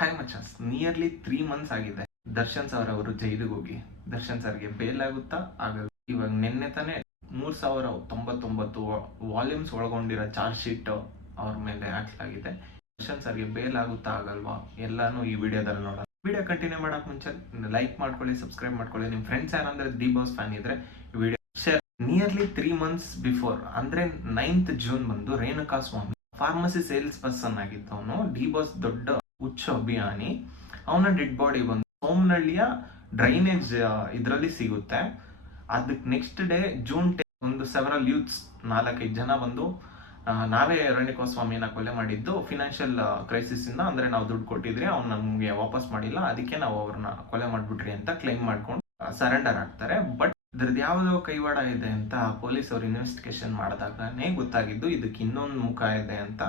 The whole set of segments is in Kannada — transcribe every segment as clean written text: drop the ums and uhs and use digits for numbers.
ಹಾಯ್ ಮಚಾಸ್, ನಿಯರ್ಲಿ 3 ಮಂತ್ಸ್ ಆಗಿದೆ ದರ್ಶನ್ ಸರ್ ಅವರು ಜೈಲಿಗೆ ಹೋಗಿ. ದರ್ಶನ್ ಸರ್ಗೆ ಬೇಲ್ ಆಗುತ್ತಾ ಆಗಲ್ಲ. ಇವಾಗ ನಿನ್ನೆ ತಾನೇ 3099 ವಾಲ್ಯೂಮ್ಸ್ ಒಳಗೊಂಡಿರೋ ಚಾರ್ಜ್ ಶೀಟ್ ಅವ್ರ ಮೇಲೆ ಹಾಕಲಾಗಿದೆ. ದರ್ಶನ್ ಸರ್ಗೆ ಬೇಲ್ ಆಗುತ್ತಾ ಆಗಲ್ವಾ ಎಲ್ಲಾನು ಈ ವಿಡಿಯೋದಲ್ಲಿ ನೋಡೋಣ. ವಿಡಿಯೋ ಕಂಟಿನ್ಯೂ ಮಾಡಕ್ ಮುಂಚೆ ಲೈಕ್ ಮಾಡ್ಕೊಳ್ಳಿ, ಸಬ್ಸ್ಕ್ರೈಬ್ ಮಾಡ್ಕೊಳ್ಳಿ. ನಿಮ್ ಫ್ರೆಂಡ್ಸ್ ಯಾರಂದ್ರೆ ಡಿ ಬಾಸ್ ಫ್ಯಾನ್ ಇದ್ರೆ video share. Nearly 3 months before ಅಂದ್ರೆ 9th ಜೂನ್ ಬಂದು Renuka Swami pharmacy sales person ಆಗಿದ್ದವನು, ಡಿ ಬಾಸ್ ದೊಡ್ಡ ಹುಚ್ಚ ಅಭಿಯಾನಿ. ಅವನ ಡೆಡ್ ಬಾಡಿ ಬಂದು ಸೋಮನಹಳ್ಳಿಯ ಡ್ರೈನೇಜ್ ಇದರಲ್ಲಿ ಸಿಗುತ್ತೆ. ಅದಕ್ಕೆ ನೆಕ್ಸ್ಟ್ ಡೇ ಜೂನ್ 10 ಒಂದು ಸೆವರಲ್ ಯೂತ್ಸ್ 4-5 ಜನ ಬಂದು ನಾವೇ ರೇಣುಕಾ ಸ್ವಾಮಿನ ಕೊಲೆ ಮಾಡಿದ್ದು ಫಿನಾನ್ಷಿಯಲ್ ಕ್ರೈಸಿಸ್ ಇಂದ, ಅಂದ್ರೆ ನಾವು ದುಡ್ಡು ಕೊಟ್ಟಿದ್ರಿ ಅವ್ನು ನಮ್ಗೆ ವಾಪಸ್ ಮಾಡಿಲ್ಲ, ಅದಕ್ಕೆ ನಾವು ಅವ್ರನ್ನ ಕೊಲೆ ಮಾಡ್ಬಿಟ್ರಿ ಅಂತ ಕ್ಲೈಮ್ ಮಾಡ್ಕೊಂಡು ಸರೆಂಡರ್ ಆಗ್ತಾರೆ. ಬಟ್ ಇದ್ರದ್ದು ಯಾವ್ದೋ ಕೈವಾಡ ಇದೆ ಅಂತ ಪೊಲೀಸ್ ಅವ್ರು ಇನ್ವೆಸ್ಟಿಗೇಷನ್ ಮಾಡಿದಾಗನೇ ಗೊತ್ತಾಗಿದ್ದು ಇದಕ್ಕೆ ಇನ್ನೊಂದು ಮುಖ ಇದೆ ಅಂತ.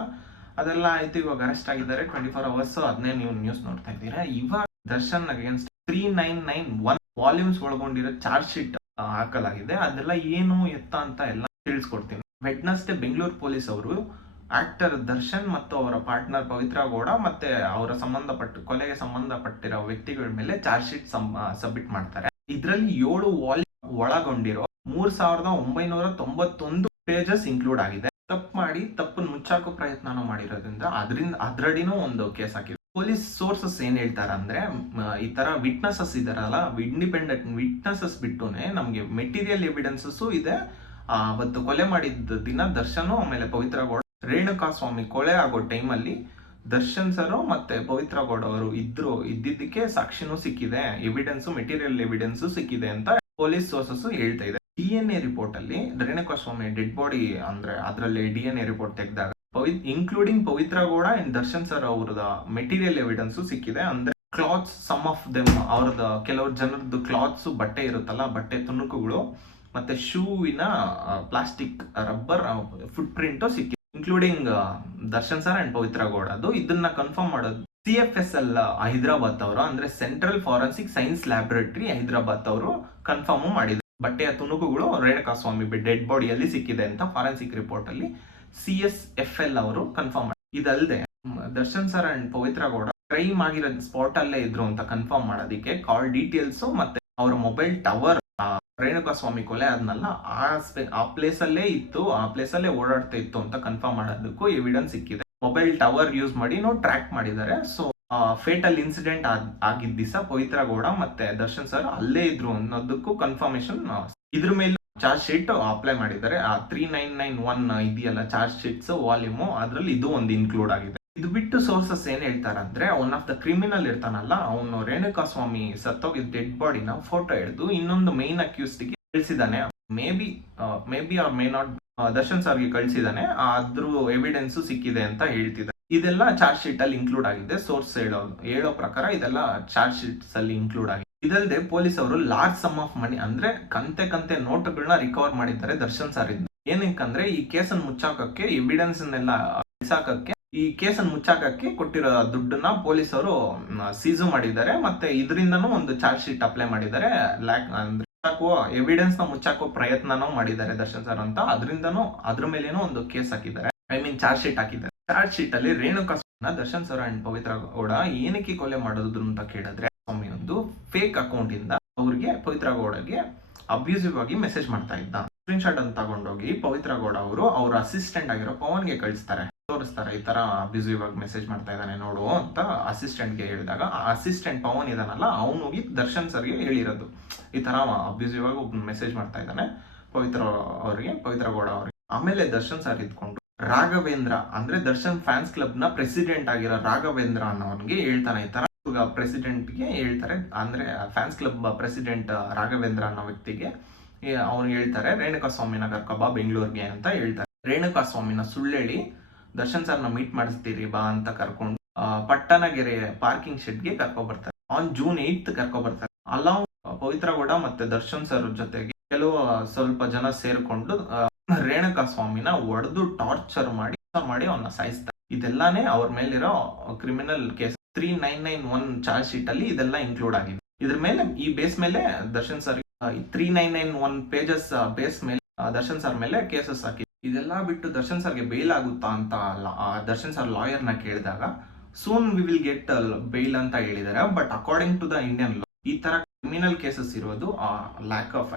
ಅದೆಲ್ಲ ಆಯ್ತು, ಇವಾಗ ಅರೆಸ್ಟ್ ಆಗಿದ್ದಾರೆ. 24 hours ಅದನ್ನೇ ನೀವು ನ್ಯೂಸ್ ನೋಡ್ತಾ ಇದ್ದೀರಾ. ಇವಾಗ ದರ್ಶನ್ ಅಗೇನ್ಸ್ಟ್ 3991 ವಾಲ್ಯೂಮ್ಸ್ ಒಳಗೊಂಡಿರೋ ಚಾರ್ಜ್ ಶೀಟ್ ಹಾಕಲಾಗಿದೆ. ಅದೆಲ್ಲ ಏನು ಎತ್ತ ಅಂತ ಎಲ್ಲ ತಿಳಿಸ್ಕೊಡ್ತೀನಿ. ವೆಡ್ನಸ್ಡೇ ಬೆಂಗಳೂರು ಪೊಲೀಸ್ ಅವರು ಆಕ್ಟರ್ ದರ್ಶನ್ ಮತ್ತು ಅವರ ಪಾರ್ಟ್ನರ್ ಪವಿತ್ರ ಗೌಡ ಮತ್ತೆ ಅವರ ಕೊಲೆಗೆ ಸಂಬಂಧಪಟ್ಟಿರೋ ವ್ಯಕ್ತಿಗಳ ಮೇಲೆ ಚಾರ್ಜ್ ಶೀಟ್ ಸಬ್ಮಿಟ್ ಮಾಡ್ತಾರೆ. ಇದರಲ್ಲಿ 7 ವಾಲ್ಯೂಮ್ ಒಳಗೊಂಡಿರೋ 3991 ಪೇಜಸ್ ಇನ್ಕ್ಲೂಡ್ ಆಗಿದೆ. ತಪ್ಪನ್ನು ಮುಚ್ಚಾಕೋ ಪ್ರಯತ್ನ ಮಾಡಿರೋದ್ರಿಂದ ಅದ್ರಡಿನೂ ಒಂದು ಕೇಸ್ ಹಾಕಿದ್ರು. ಪೊಲೀಸ್ ಸೋರ್ಸಸ್ ಏನ್ ಹೇಳ್ತಾರ ಅಂದ್ರೆ, ಈ ತರ ವಿಟ್ನೆಸಸ್ ಇದಾರಲ್ಲ, ಇಂಡಿಪೆಂಡೆಂಟ್ ವಿಟ್ನೆಸಸ್ ಬಿಟ್ಟುನೆ ನಮ್ಗೆ ಮೆಟೀರಿಯಲ್ ಎವಿಡೆನ್ಸಸ್ ಇದೆ. ಅವತ್ತು ಕೊಲೆ ಮಾಡಿದ ದಿನ ದರ್ಶನ್ ಆಮೇಲೆ ಪವಿತ್ರ ಗೌಡ, ರೇಣುಕಾ ಸ್ವಾಮಿ ಕೊಲೆ ಆಗೋ ಟೈಮಲ್ಲಿ ದರ್ಶನ್ ಸರ್ ಮತ್ತೆ ಪವಿತ್ರ ಗೌಡ ಅವರು ಇದ್ದಿದ್ದಕ್ಕೆ ಸಾಕ್ಷಿನೂ ಸಿಕ್ಕಿದೆ, ಮೆಟೀರಿಯಲ್ ಎವಿಡೆನ್ಸ್ ಸಿಕ್ಕಿದೆ ಅಂತ ಪೊಲೀಸ್ ಸೋರ್ಸಸ್ ಹೇಳ್ತಾ ಇದೆ. DNA ರಿಪೋರ್ಟ್ ಅಲ್ಲಿ ರೇಣುಕಾ ಸ್ವಾಮಿ ಡೆಡ್ ಬಾಡಿ ಅಂದ್ರೆ ಅದರಲ್ಲಿ DNA ರಿಪೋರ್ಟ್ ತೆಗೆದಾಗ including Pavitra Gowda and Darshan sir ಅವ್ರದ ಮೆಟೀರಿಯಲ್ ಎವಿಡೆನ್ಸ್ ಸಿಕ್ಕಿದೆ. ಅಂದ್ರೆ ಕ್ಲಾತ್ಸ್, ಸಮ್ ಆಫ್ ದೆಮ್ ಅವ್ರದ ಕೆಲವ್ರ ಜನರದ್ದು ಕ್ಲಾತ್ಸ್, ಬಟ್ಟೆ ಇರುತ್ತಲ್ಲ, ಬಟ್ಟೆ ತುಣುಕುಗಳು ಮತ್ತೆ ಶೂವಿನ ಪ್ಲಾಸ್ಟಿಕ್ ರಬ್ಬರ್ ಫುಟ್ ಪ್ರಿಂಟ್ ಸಿಕ್ಕಿದೆ, ಇನ್ಕ್ಲೂಡಿಂಗ್ ದರ್ಶನ್ ಸರ್ ಅಂಡ್ ಪವಿತ್ರ ಗೌಡದು. ಇದನ್ನ ಕನ್ಫರ್ಮ್ ಮಾಡೋದು CFSL ಹೈದರಾಬಾದ್ ಅವರು, ಅಂದ್ರೆ central forensic science laboratory Hyderabad ಅವರು ಕನ್ಫರ್ಮ್ ಮಾಡಿದ್ರು. ಬಟ್ಟೆಯ ತುಣುಕುಗಳು ರೇಣುಕಾ ಸ್ವಾಮಿ ಡೆಡ್ ಬಾಡಿಯಲ್ಲಿ ಸಿಕ್ಕಿದೆ ಅಂತ ಫಾರೆನ್ಸಿಕ್ ರಿಪೋರ್ಟ್ ಅಲ್ಲಿ CSFL ಅವರು ಕನ್ಫರ್ಮ್ ಮಾಡಿ. ಇದಲ್ಲದೆ Darshan sir and Pavitra Gowda crime ಆಗಿರೋ ಸ್ಪಾಟ್ ಅಲ್ಲೇ ಇದ್ರು ಅಂತ ಕನ್ಫರ್ಮ್ ಮಾಡೋದಕ್ಕೆ ಕಾಲ್ ಡೀಟೇಲ್ಸ್ ಮತ್ತೆ ಅವರ ಮೊಬೈಲ್ ಟವರ್ ರೇಣುಕಾ ಸ್ವಾಮಿ ಕೊಲೆ ಆದ್ನಲ್ಲ ಆ ಪ್ಲೇಸ್ ಅಲ್ಲೇ ಇತ್ತು, ಆ ಪ್ಲೇಸ್ ಅಲ್ಲೇ ಓಡಾಡ್ತಾ ಇತ್ತು ಅಂತ ಕನ್ಫರ್ಮ್ ಮಾಡೋದಕ್ಕೂ ಎವಿಡೆನ್ಸ್ ಸಿಕ್ಕಿದೆ. ಮೊಬೈಲ್ ಟವರ್ ಯೂಸ್ ಮಾಡಿ ಟ್ರ್ಯಾಕ್ ಮಾಡಿದ್ದಾರೆ. ಸೊ ಫೇಟಲ್ ಇನ್ಸಿಡೆಂಟ್ ಆಗಿದ್ದ ದಿವಸ ಪವಿತ್ರ ಗೌಡ ಮತ್ತೆ ದರ್ಶನ್ ಸರ್ ಅಲ್ಲೇ ಇದ್ರು ಅನ್ನೋದಕ್ಕೂ ಕನ್ಫರ್ಮೇಶನ್. ಇದ್ರ ಮೇಲೆ ಚಾರ್ಜ್ ಶೀಟ್ ಅಪ್ಲೈ ಮಾಡಿದ್ದಾರೆ. 3991 ಇದೆಯಲ್ಲ ಚಾರ್ಜ್ ಶೀಟ್ಸ್ ವಾಲ್ಯೂಮ್, ಅದ್ರಲ್ಲಿ ಇದು ಒಂದು ಇನ್ಕ್ಲೂಡ್ ಆಗಿದೆ. ಇದು ಬಿಟ್ಟು ಸೋರ್ಸಸ್ ಏನ್ ಹೇಳ್ತಾರಂದ್ರೆ, ಒನ್ ಆಫ್ ದ ಕ್ರಿಮಿನಲ್ ಇರ್ತಾನಲ್ಲ, ಅವನು ರೇಣುಕಾ ಸ್ವಾಮಿ ಸತ್ತೋಗಿದ್ದ ಡೆಡ್ ಬಾಡಿನ ಫೋಟೋ ಹಿಡಿದು ಇನ್ನೊಂದು ಮೇನ್ ಅಕ್ಯೂಸ್ಡ್ಗೆ ಕಳಿಸಿದಾನೆ. May be or may not Darshan ಸರ್ಗೆ ಕಳಿಸಿದಾನೆ. ಅದ್ರ ಎವಿಡೆನ್ಸ್ ಸಿಕ್ಕಿದೆ ಅಂತ ಹೇಳ್ತಿದ್ದಾರೆ. ಇದೆಲ್ಲ ಚಾರ್ಜ್ ಶೀಟ್ ಅಲ್ಲಿ ಇನ್ಕ್ಲೂಡ್ ಆಗಿದೆ. ಸೋರ್ಸ್ ಹೇಳೋ ಪ್ರಕಾರ ಇದೆಲ್ಲ ಚಾರ್ಜ್ ಶೀಟ್ಸ್ ಅಲ್ಲಿ ಇನ್ಕ್ಲೂಡ್ ಆಗಿದೆ. ಇದಲ್ಲದೆ ಪೊಲೀಸ್ ಅವರು ಲಾರ್ಜ್ ಸಮ್ ಆಫ್ ಮನಿ ಅಂದ್ರೆ ಕಂತೆ ನೋಟ್ಗಳನ್ನ ರಿಕವರ್ ಮಾಡಿದ್ದಾರೆ ದರ್ಶನ್ ಸರ್ ಇಂದ. ಏನಕ್ಕಂದ್ರೆ ಈ ಕೇಸನ್ನು ಮುಚ್ಚಾಕಕ್ಕೆ, ಎವಿಡೆನ್ಸ್ ಬಿಸಾಕಕ್ಕೆ, ಈ ಕೇಸನ್ನು ಮುಚ್ಚಾಕಕ್ಕೆ ಕೊಟ್ಟಿರೋ ದುಡ್ಡನ್ನ ಪೊಲೀಸ್ ಅವರು ಸೀಸು ಮಾಡಿದ್ದಾರೆ. ಮತ್ತೆ ಇದರಿಂದನೂ ಒಂದು ಚಾರ್ಜ್ ಶೀಟ್ ಅಪ್ಲೈ ಮಾಡಿದ್ದಾರೆ. ಎವಿಡೆನ್ಸ್ ನ ಮುಚ್ಚಾಕೋ ಪ್ರಯತ್ನನೂ ಮಾಡಿದ್ದಾರೆ ದರ್ಶನ್ ಸರ್ ಅಂತ. ಅದ್ರ ಮೇಲೇನೂ ಒಂದು ಕೇಸ್ ಹಾಕಿದ್ದಾರೆ, ಚಾರ್ಜ್ ಶೀಟ್ ಹಾಕಿದ್ದಾರೆ. ಚಾರ್ಜ್ ಶೀಟ್ ಅಲ್ಲಿ ರೇಣುಕಾ ದರ್ಶನ್ ಸರ್ ಅಂಡ್ ಪವಿತ್ರ ಗೌಡ ಏನಕ್ಕೆ ಕೊಲೆ ಮಾಡೋದು ಅಂತ ಕೇಳಿದ್ರೆ, ಸ್ವಾಮಿ ಒಂದು ಫೇಕ್ ಅಕೌಂಟ್ ಇಂದ ಅವ್ರಿಗೆ ಪವಿತ್ರ ಗೌಡಗೆ ಅಬ್ಯೂಸಿವ್ ಆಗಿ ಮೆಸೇಜ್ ಮಾಡ್ತಾ ಇದ್ದ. ಸ್ಕ್ರೀನ್ ಶಾಟ್ ಅಂತ ತಗೊಂಡೋಗಿ ಪವಿತ್ರ ಗೌಡ ಅವರು ಅವ್ರ ಅಸಿಸ್ಟೆಂಟ್ ಆಗಿರೋ ಪವನ್ಗೆ ತೋರಿಸ್ತಾರೆ, ಈ ತರ ಅಬ್ಯೂಸಿವ್ ಆಗಿ ಮೆಸೇಜ್ ಮಾಡ್ತಾ ಇದ್ದಾನೆ ನೋಡು ಅಂತ ಅಸಿಸ್ಟೆಂಟ್ ಗೆ ಹೇಳಿದಾಗ, ಆ ಅಸಿಸ್ಟೆಂಟ್ ಪವನ್ ಇದಾನಲ್ಲ, ಅವನು ಹೋಗಿ ದರ್ಶನ್ ಸರ್ಗೆ ಹೇಳಿರೋದು, ಈ ತರ ಅಬ್ಯೂಸಿವ್ ಆಗಿ ಒಬ್ಬ ಮೆಸೇಜ್ ಮಾಡ್ತಾ ಇದ್ದಾನೆ ಪವಿತ್ರ ಗೌಡ ಅವ್ರಿಗೆ. ಆಮೇಲೆ ದರ್ಶನ್ ಸರ್ ಇದ್ಕೊಂಡು ರಾಘವೇಂದ್ರ ಅಂದ್ರೆ ದರ್ಶನ್ ಫ್ಯಾನ್ಸ್ ಕ್ಲಬ್ ನ ಪ್ರೆಸಿಡೆಂಟ್ ಆಗಿರೋ ರಾಘವೇಂದ್ರ ಅನ್ನೋನ್ಗೆ ಹೇಳ್ತಾನೆ. ಈ ತರ ಪ್ರೆಸಿಡೆಂಟ್ ಗೆ ಹೇಳ್ತಾರೆ, ಅಂದ್ರೆ ಫ್ಯಾನ್ಸ್ ಕ್ಲಬ್ ಪ್ರೆಸಿಡೆಂಟ್ ರಾಘವೇಂದ್ರ ಅನ್ನೋ ವ್ಯಕ್ತಿಗೆ ಅವ್ರು ಹೇಳ್ತಾರೆ, ರೇಣುಕಾ ಸ್ವಾಮಿನ ಕರ್ಕೊಬಾ ಬೆಂಗಳೂರಿಗೆ ಅಂತ ಹೇಳ್ತಾರೆ. ರೇಣುಕಾ ಸ್ವಾಮಿನ ಸುಳ್ಳೇಳಿ ದರ್ಶನ್ ಸರ್ನ ಮೀಟ್ ಮಾಡಿಸ್ತೀರಿ ಬಾ ಅಂತ ಕರ್ಕೊಂಡು ಪಟ್ಟಣಗೆರೆ ಪಾರ್ಕಿಂಗ್ ಶೆಡ್ ಗೆ ಕರ್ಕೊ ಬರ್ತಾರೆ. ಆನ್ June 8 ಕರ್ಕೊ ಬರ್ತಾರೆ. ಅಲಾಂಗ್ ಪವಿತ್ರ ಗೌಡ ಮತ್ತೆ ದರ್ಶನ್ ಸರ್ ಜೊತೆಗೆ ಸ್ವಲ್ಪ ಜನ ಸೇರ್ಕೊಂಡು ರೇಣುಕಾ ಸ್ವಾಮಿನ ಒಡೆದು ಟಾರ್ಚರ್ ಮಾಡಿ ಅವನ್ನ ಸಾಯಿಸ್ತಾರೆ. ಇದೆಲ್ಲಾನೇ ಅವ್ರ ಮೇಲಿರೋ ಕ್ರಿಮಿನಲ್ ಕೇಸ್ 3991 ಚಾರ್ಜ್ ಶೀಟ್ ಅಲ್ಲಿ ಇದೆಲ್ಲ ಇನ್ಕ್ಲೂಡ್ ಆಗಿದೆ. ಇದ್ರ ಮೇಲೆ ಈ ಬೇಸ್ ಮೇಲೆ ದರ್ಶನ್ ಸರ್ 3991 ಪೇಜಸ್ ಬೇಸ್ ಮೇಲೆ ದರ್ಶನ್ ಸರ್ ಮೇಲೆ ಕೇಸಸ್ ಹಾಕಿ. ಇದೆಲ್ಲ ಬಿಟ್ಟು ದರ್ಶನ್ ಸರ್ಗೆ ಬೇಲ್ ಆಗುತ್ತಾ ಅಂತ ದರ್ಶನ್ ಸರ್ ಲಾಯರ್ ನ ಕೇಳಿದಾಗ soon we will get bail ಅಂತ ಹೇಳಿದ್ದಾರೆ. But according to the Indian law ಈ ತರ ಕ್ರಿಮಿನಲ್ ಕೇಸಸ್ ಇರೋದು ಲ್ಯಾಕ್ ಆಫ್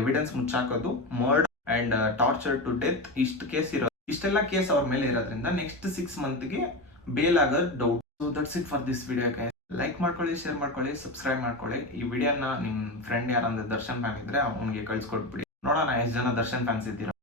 ಎವಿಡೆನ್ಸ್ ಮುಚ್ಚಾಕೋದು, murder and torture to death, ಇಷ್ಟು ಕೇಸ್ ಇರೋದು. ಇಷ್ಟೆಲ್ಲ ಕೇಸ್ ಅವ್ರ ಮೇಲೆ ಇರೋದ್ರಿಂದ ನೆಕ್ಸ್ಟ್ 6 ಮಂತ್ಗೆ ಬೇಲ್ ಆಗೋದು doubt. So that's it for this video guys. Like ಮಾಡ್ಕೊಳ್ಳಿ, ಶೇರ್ ಮಾಡ್ಕೊಳ್ಳಿ, ಸಬ್ಸ್ಕ್ರೈಬ್ ಮಾಡ್ಕೊಳ್ಳಿ. ಈ ವಿಡಿಯೋನ ನಿಮ್ ಫ್ರೆಂಡ್ ಯಾರಂದ್ರೆ ದರ್ಶನ್ ಫ್ಯಾನ್ ಇದ್ರೆ ಅವ್ನಿಗೆ ಕಳ್ಸಿಕೊಟ್ಬಿಡಿ. ನೋಡೋಣ ಎಷ್ಟು ಜನ ದರ್ಶನ್ ಫ್ಯಾನ್ಸ್ ಇದ್ದೀರಾ.